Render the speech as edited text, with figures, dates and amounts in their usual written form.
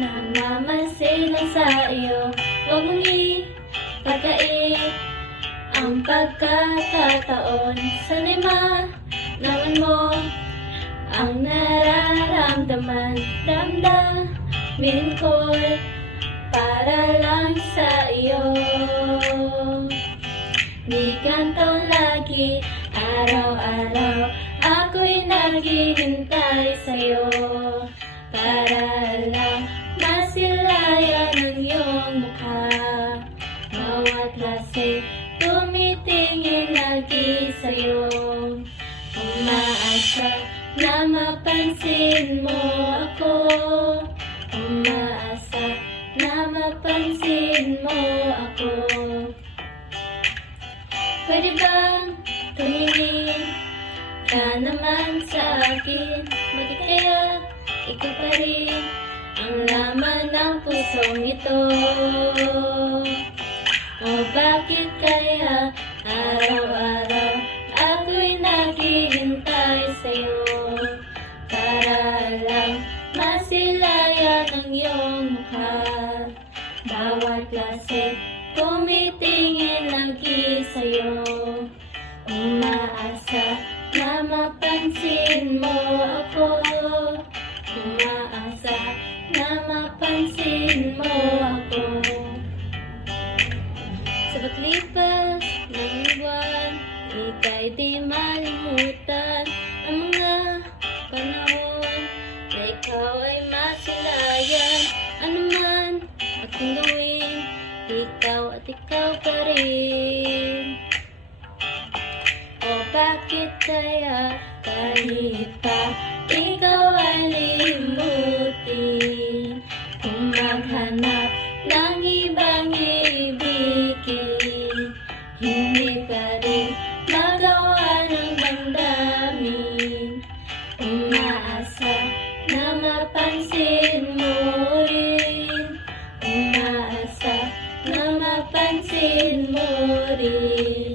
Namamansin lang sa iyo, huwag mong ipagkait ang pagkakataon. Sana'y malaman mo ang nararamdaman. Damdamin ko'y para lang sa iyo. Di ganito lagi, araw-araw ako'y naghihintay sa'yo, para lang masilayan ang iyong mukha. Bawat lasing tumitingin lagi sa'yo, umaasa na mapansin mo ako. Umaasa na mapansin mo ako. Pwede bang tumingin ka naman sa akin? Bakit kaya ikaw pa rin ang laman ng pusong ito? O bakit kaya araw-araw ako'y naghihintay sa'yo, para lang masilayan ang iyong mukha. Bawat lasing tumitingin lagi sa'yo, umaasa na mapansin mo ako. Umaasa na mapansin mo ako. Sa paglipas ng buwan, ika'y di malimutan ang mga panahon na ikaw ay masilayan. Ano man ating gawin, ikaw at ikaw pa rin. O bakit kaya kahit pa ikaw ay limutin, kung maghanap ng ibang ibigin, hindi pa rin magawa ng damdamin. Umaasa na mapansin mo rin. Umaasa na mapansin mo rin.